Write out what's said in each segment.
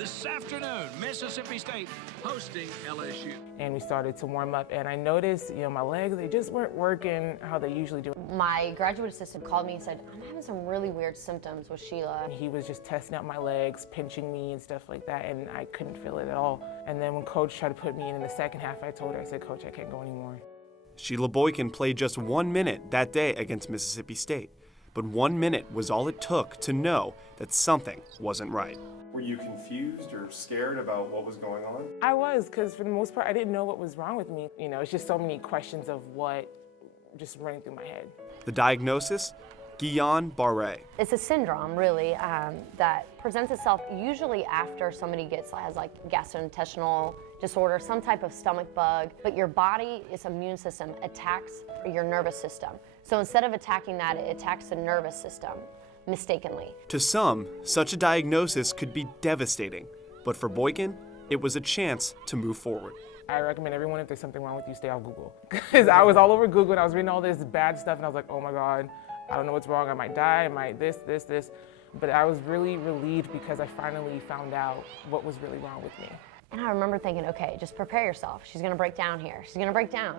This afternoon, Mississippi State hosting LSU. And we started to warm up, and I noticed, my legs, they just weren't working how they usually do. My graduate assistant called me and said, I'm having some really weird symptoms with Sheila. He was just testing out my legs, pinching me and stuff like that, and I couldn't feel it at all. And then when Coach tried to put me in the second half, I told her, I said, Coach, I can't go anymore. Sheila Boykin played just 1 minute that day against Mississippi State, but 1 minute was all it took to know that something wasn't right. Were you confused or scared about what was going on? I was, because for the most part, I didn't know what was wrong with me. It's just so many questions of what just running through my head. The diagnosis? Guillain-Barré. It's a syndrome, really, that presents itself usually after somebody has like gastrointestinal disorder, some type of stomach bug, but your body, its immune system attacks your nervous system. So instead of attacking that, it attacks the nervous system mistakenly. To some, such a diagnosis could be devastating, but for Boykin, it was a chance to move forward. I recommend everyone, if there's something wrong with you, stay off Google. Because I was all over Google and I was reading all this bad stuff and I was like, oh my God, I don't know what's wrong. I might die, I might this. But I was really relieved because I finally found out what was really wrong with me. And I remember thinking, okay, just prepare yourself. She's gonna break down here. She's gonna break down.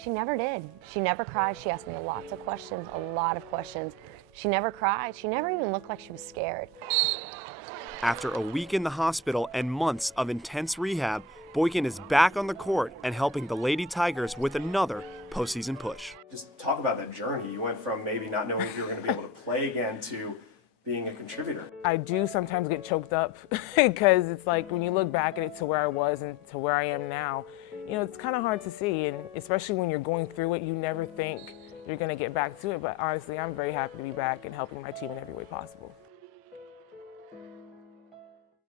She never did. She never cried. She asked me lots of questions, a lot of questions. She never cried. She never even looked like she was scared. After a week in the hospital and months of intense rehab, Boykin is back on the court and helping the Lady Tigers with another postseason push. Just talk about that journey. You went from maybe not knowing if you were going to be able to play again to being a contributor. I do sometimes get choked up because it's like when you look back at it to where I was and to where I am now, it's kind of hard to see, and especially when you're going through it, you never think you're going to get back to it. But honestly, I'm very happy to be back and helping my team in every way possible.